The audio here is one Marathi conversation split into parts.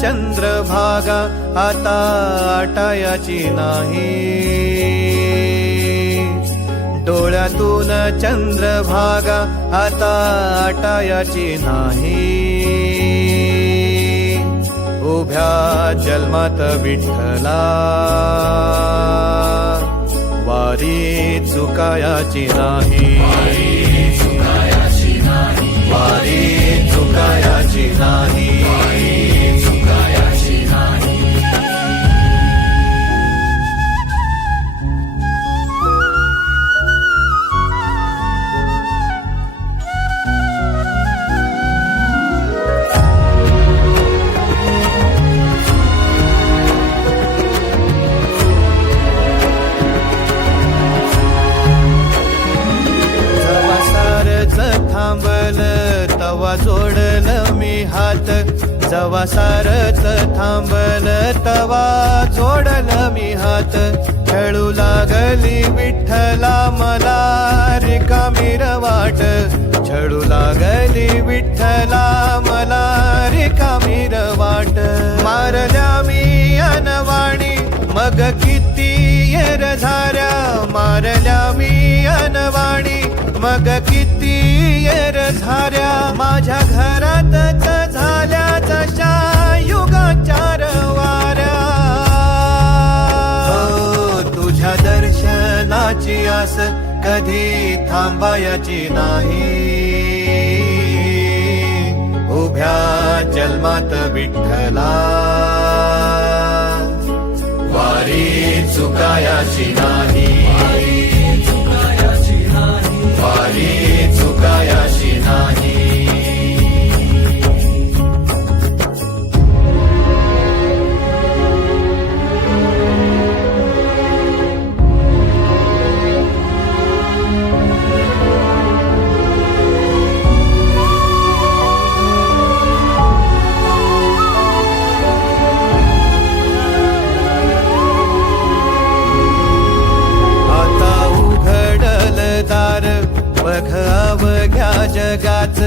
चंद्रभागा आता आटायाची नाही, डोळ्यातून चंद्रभागा आता आटायाची नाही, उभ्या जन्मात विठ्ठला वारी चुकायाची नाही, वारी चुकायाची नाही, थांबल तवा जोडल मी हात, जवा सारच थांबल तवा जोडल मी हात, खेळू लागली विठ्ठला मला रिकामी वाट, छळू लागली विठ्ठला मला रिकामी वाट, मारल्या मी अनवाणी मग किती येर झाऱ्या, मारल्या मी अनवाणी मग किती येर झाऱ्या, माझ्या घरातच झाल्या जशा युगाचार वाऱ्या, तुझ्या दर्शनाची आस कधी थांबायची नाही, उभ्या जन्मात विठ्ठला वारी चुकायाची नाही, वारी चुकायाची नाही, बघ अवघ्या जगाच,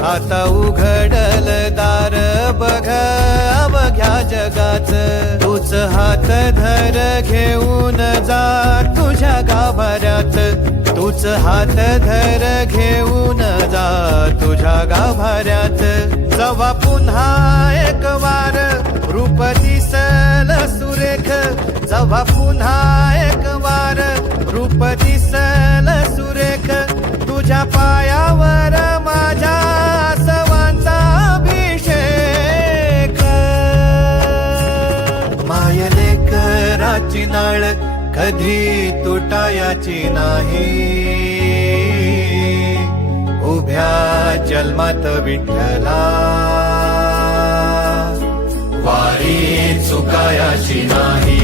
आता उघडल दार बघ अवघ्या जगाच, तूच हात धर घेऊन जा तुझ्या गाभाऱ्यात, तूच हात धर घेऊन जा तुझ्या गाभाऱ्यात, जवा पुन्हा एक वार रूप दिसल सुरेख, जवा पुन्हा एक वार रूप दिसल सुरेख, तुझ्या पायावर माझ्या सवांचा अभिषेक, मायलेकराची नाळ कधी तुटायाची नाही, उभ्या जन्मात विठ्ठला वारी चुकायाची नाही.